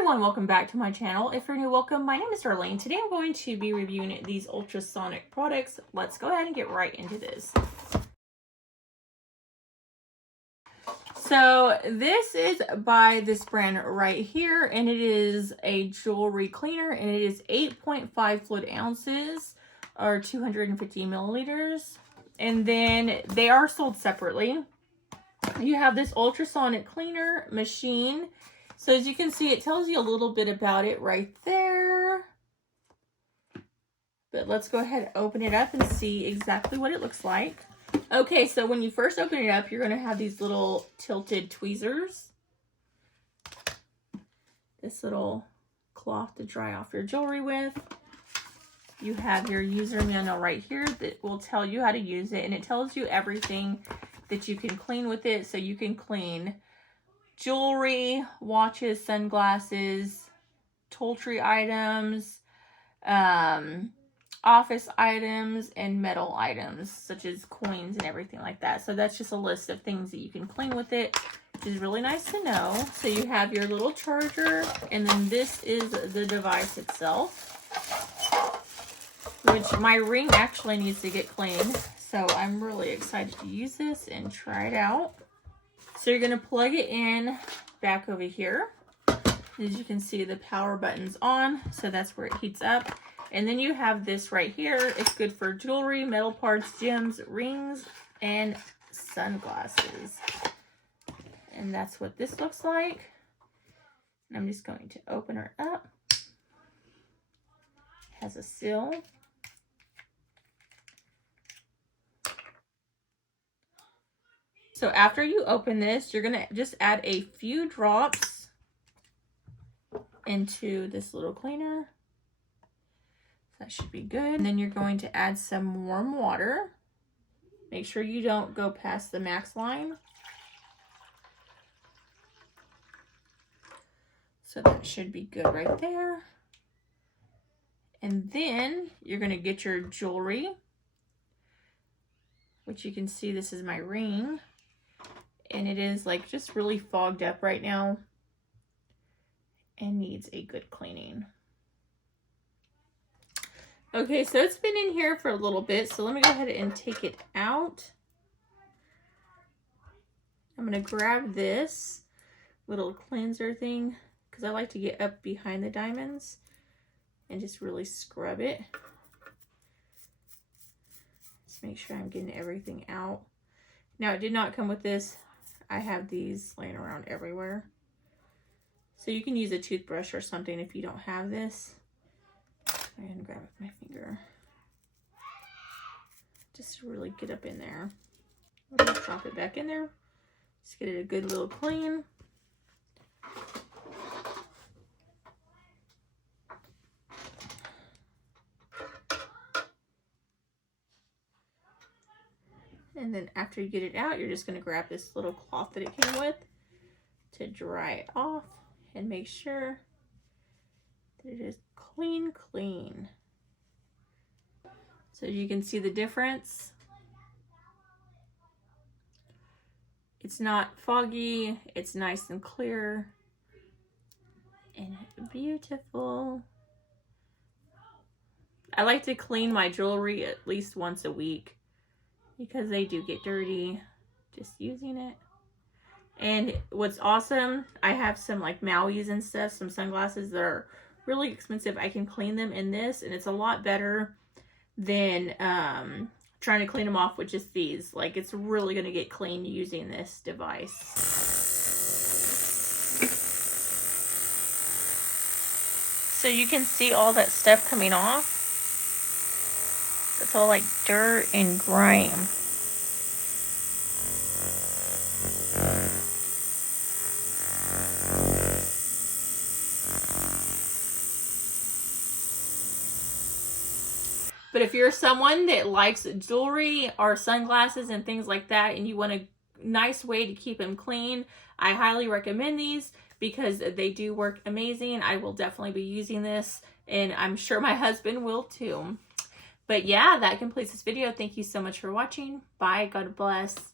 everyone, welcome back to my channel. If you're new, welcome. My name is Darlene. Today I'm going to be reviewing these ultrasonic products. Let's go ahead and get right into this. So this is by this brand right here, and it is a jewelry cleaner, and it is 8.5 fluid ounces or 250 milliliters. And then they are sold separately. You have this ultrasonic cleaner machine. So as you can see, it tells you a little bit about it right there. But let's go ahead and open it up and see exactly what it looks like. Okay, so when you first open it up, you're going to have these little tilted tweezers. This little cloth to dry off your jewelry with. You have your user manual right here that will tell you how to use it. And it tells you everything that you can clean with it. So you can clean jewelry, watches, sunglasses, toiletry items, office items, and metal items such as coins and everything like that. So that's just a list of things that you can clean with it, which is really nice to know. So you have your little charger, and then this is the device itself, which my ring actually needs to get cleaned. So I'm really excited to use this and try it out. So you're going to plug it in back over here. As you can see, the power button's on, so that's where it heats up. And then you have this right here. It's good for jewelry, metal parts, gems, rings, and sunglasses. And that's what this looks like. And I'm just going to open her up. It has a seal. So after you open this, you're going to just add a few drops into this little cleaner. That should be good. And then you're going to add some warm water. Make sure you don't go past the max line. So that should be good right there. And then you're going to get your jewelry, which you can see this is my ring. And it is like just really fogged up right now and needs a good cleaning. Okay, so it's been in here for a little bit, so let me go ahead and take it out. I'm going to grab this little cleanser thing because I like to get up behind the diamonds and just really scrub it. Just make sure I'm getting everything out. Now, it did not come with this. I have these laying around everywhere. So you can use a toothbrush or something if you don't have this. I'm going to grab it with my finger. Just to really get up in there. I'm going to drop it back in there. Just get it a good little clean. And then after you get it out, you're just going to grab this little cloth that it came with to dry it off and make sure that it is clean. So you can see the difference. It's not foggy, it's nice and clear and beautiful. I like to clean my jewelry at least once a week because they do get dirty just using it. And what's awesome, I have some like Maui's and stuff, some sunglasses that are really expensive. I can clean them in this, and it's a lot better than trying to clean them off with just these. Like, it's really going to get clean using this device. So you can see all that stuff coming off. It's all like dirt and grime. But if you're someone that likes jewelry or sunglasses and things like that, and you want a nice way to keep them clean, I highly recommend these because they do work amazing. I will definitely be using this, and I'm sure my husband will too. But yeah, that completes this video. Thank you so much for watching. Bye. God bless.